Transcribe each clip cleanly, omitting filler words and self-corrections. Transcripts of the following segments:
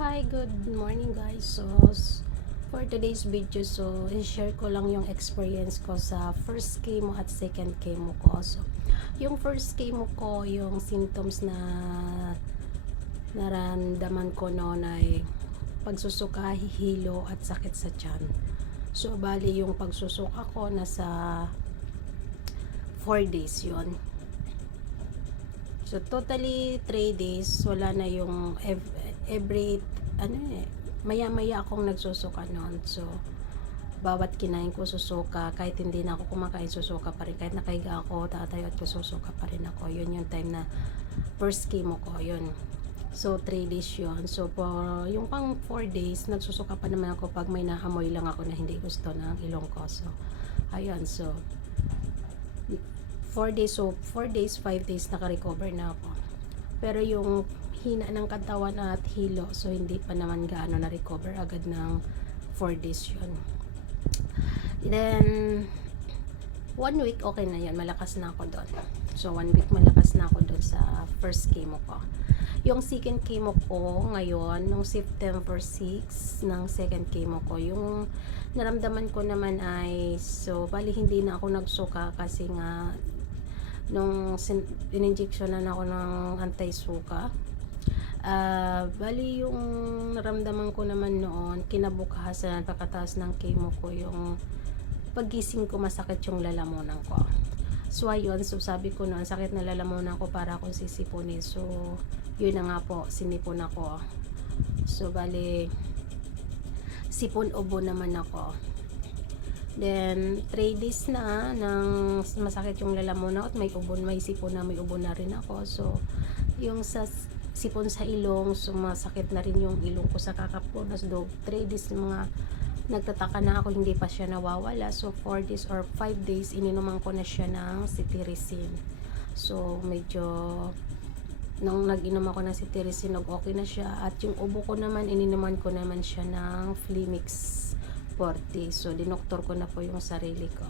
Hi, good morning guys. For today's video, i-share ko lang yung experience ko sa first chemo at second chemo ko. Yung first chemo ko, yung symptoms na naramdaman ko noon ay pagsusuka, hihilo at sakit sa tiyan. Bali yung pagsusuka ko nasa 4 days yon. Totally 3 days, wala na yung every maya-maya akong nagsusuka noon. Bawat kinain ko susuka, kahit hindi na ako kumakain susuka pa rin, kahit nakahiga ako, tatayo at susuka pa rin ako. Yun yung time na first chemo ko, yun. 3 days yun. For yung pang 4 days, nagsusuka pa naman ako pag may naamoy lang ako na hindi gusto ng ilong ko. Ayun. 4 days, 5 days naka-recover na ako. Pero yung hina ng katawan at hilo, hindi pa naman gaano na-recover agad ng 4 days yun. Then 1 week okay na yun, malakas na ako doon. 1 week malakas na ako doon sa first chemo ko. Yung second chemo ko ngayon, nung September 6 ng second chemo ko, yung naramdaman ko naman ay, bali hindi na ako nagsuka kasi nga nung in-injectionan ako ng anti-suka. Bali yung naramdaman ko naman noon, kinabukasan pagkatapos ng chemo ko, yung paggising ko masakit yung lalamunan ko. Ayun, sabi ko noon, sakit na lalamunan ko, para akong sisipunin. Yun na nga po, sinipon ako. Bali sipon ubo naman ako. Then 3 days na nang masakit yung lalamunan at may ubo, may sipon na, may ubo na rin ako. Yung sa sipon sa ilong, sumasakit na rin yung ilong ko sa kakapunas. 3 days mga nagtataka na ako, hindi pa siya nawawala. 4 days or 5 days, ininuman ko na siya ng cetirizine. Medyo nung nag-inom ako ng cetirizine, okay na siya. At yung ubo ko naman, ininuman ko naman siya ng Flimix 40. Dinoktor ko na po yung sarili ko.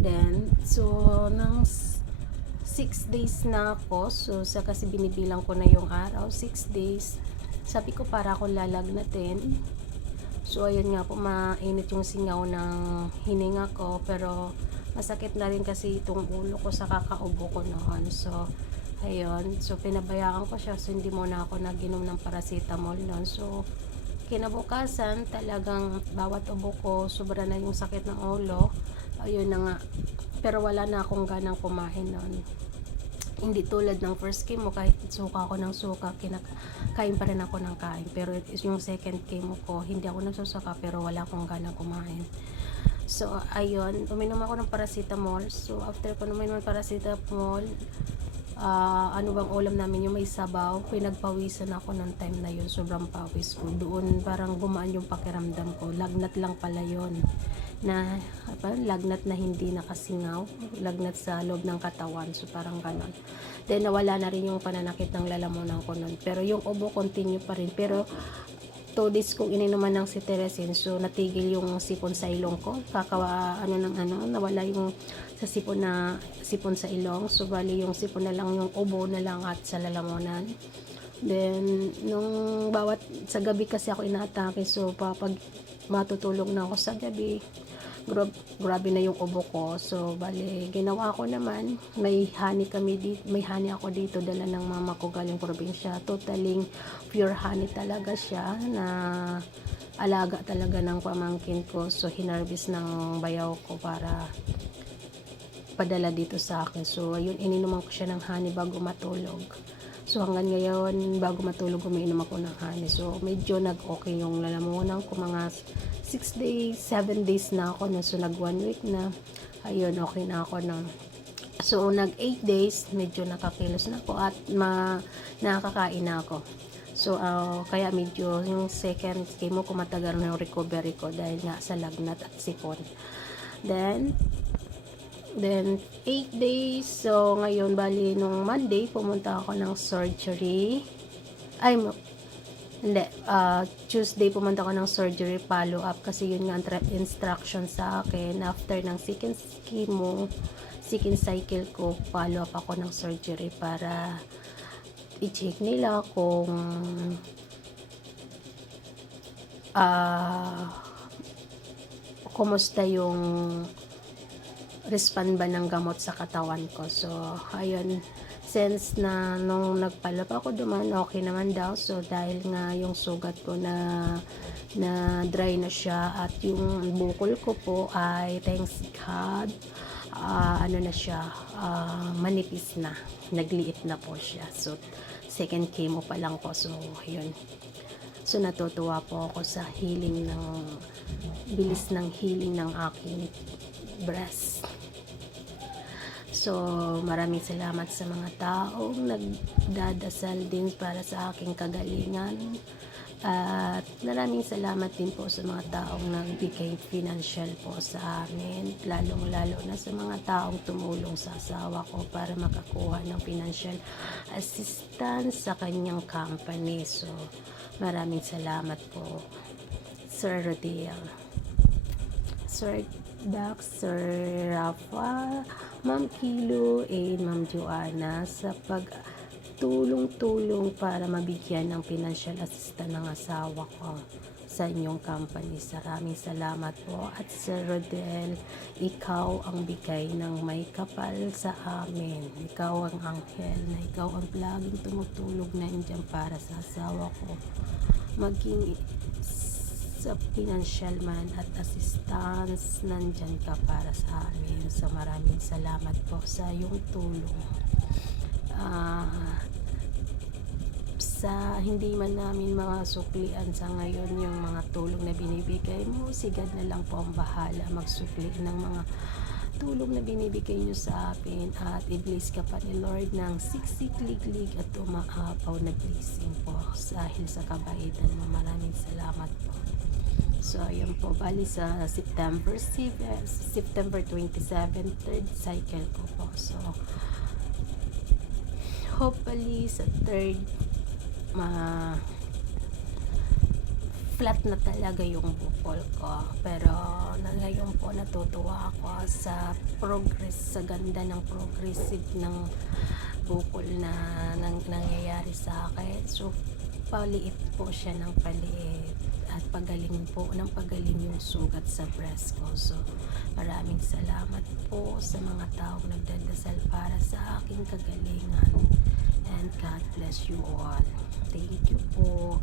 Then, nang 6 days na ako, kasi binibilang ko na yung araw, 6 days, sabi ko para akong lalagnatin. Ayun nga po, mainit yung singaw ng hininga ko, pero masakit na rin kasi itong ulo ko sa kakaubo ko noon. Ayun, pinabayaan ko siya, hindi muna ako nag-inom ng paracetamol noon. Kinabukasan, talagang bawat ubo ko, sobra na yung sakit ng ulo. Ayun na nga, pero wala na akong ganang kumain noon. Hindi tulad ng first chemo, kahit suka ako ng suka, kain pa rin ako ng kain. Pero yung second chemo ko, hindi ako nagsusuka, pero wala akong ganang kumain. Ayun, uminom ako ng paracetamol. After ko uminom ng paracetamol, ano bang ulam namin, yung may sabaw, pinagpawisan ako ng time na yun, sobrang pawis ko doon, parang gumaan yung pakiramdam ko. Lagnat lang pala yun, na lagnat na hindi nakasingaw, lagnat sa loob ng katawan, parang ganon. Then nawala na rin yung pananakit ng lalamunan ko nun, pero yung ubo continue pa rin. Pero 2 days kong ininuman ng cetirizine, natigil yung sipon sa ilong ko. Nawala yung sa sipon sa ilong. Bali yung sipon na lang, yung ubo na lang at sa lalamunan. Then nung sa gabi kasi ako inaatake, pag matutulog na ako sa gabi, grabe na yung ubo ko. Bali ginawa ko naman, may honey ako dito, dala ng mama ko galing probinsya. Totaling pure honey talaga siya, na alaga talaga ng pamangkin ko. Hinarvest ng bayaw ko para padala dito sa akin. Ayun, ininuman ko siya ng honey bago matulog. Hanggang ngayon, bago matulog, umiinom ako ng honey. Medyo nag-okay yung lalamunan ko. Mga 6 days, 7 days na ako na. Nag 1 week na. Ayun, okay na ako na. Nag 8 days, medyo nakakilos na ako at nakakain na ako. Kaya medyo yung second chemo ko, matagal na yung recovery ko dahil nga sa lagnat at sipon. Then 8 days. Ngayon, bali nung Monday, pumunta ako ng surgery. Tuesday pumunta ako ng surgery follow up, kasi yun nga instruction sa akin. After ng second chemo, second cycle ko, follow up ako ng surgery para i-check nila kung kumusta yung respond ba ng gamot sa katawan ko. So, ayun, since na nung nagpalap ako duman, okay naman daw. So, dahil nga yung sugat ko na dry na siya at yung bukol ko po ay thanks God, ano na siya, manipis na, nagliit na po siya. So, second chemo pa lang po. So, yun. So, natutuwa po ako sa healing ng bilis ng healing ng aking breast. So, maraming salamat sa mga taong nagdadasal din para sa aking kagalingan. At maraming salamat din po sa mga taong nagbigay financial po sa amin, lalong-lalo na sa mga taong tumulong sa asawa ko para makakuha ng financial assistance sa kanyang company. So, maraming salamat po, Sir Rodel, Sir Dax, Sir Rafa, Ma'am Kilo, and Ma'am Joanna sa pagtulong-tulong para mabigyan ng financial assistance ng asawa ko sa inyong company. Maraming salamat po. At Sir Rodel, ikaw ang bigay ng may kapal sa amin. Ikaw ang anghel na ikaw ang laging tumutulog na andyan para sa asawa ko. Maging sa financial man at assistance, nandyan ka para sa amin. So, maraming salamat po sa iyong tulong. Sa hindi man namin masuklian sa ngayon yung mga tulong na binibigay mo, si God na lang po ang bahala magsukli ng mga tulong na binibigay nyo sa akin, at i-bless ka pa ni Lord ng siksik-liglig at umaapaw na blessing po dahil sa kabaitan mo. Maraming salamat po. So, ayun po, bali sa September 27, third cycle ko po. So, hopefully sa third, flat na talaga yung bukol ko. Pero ngayon po natutuwa ako sa progress, sa ganda ng progressive ng bukol na nangyayari sa akin. So, paliit po siya ng paliit at pagaling po ng pagaling yung sugat sa breast ko. So, maraming salamat po sa mga taong nagdadasal para sa aking kagalingan. And God bless you all. Thank you po.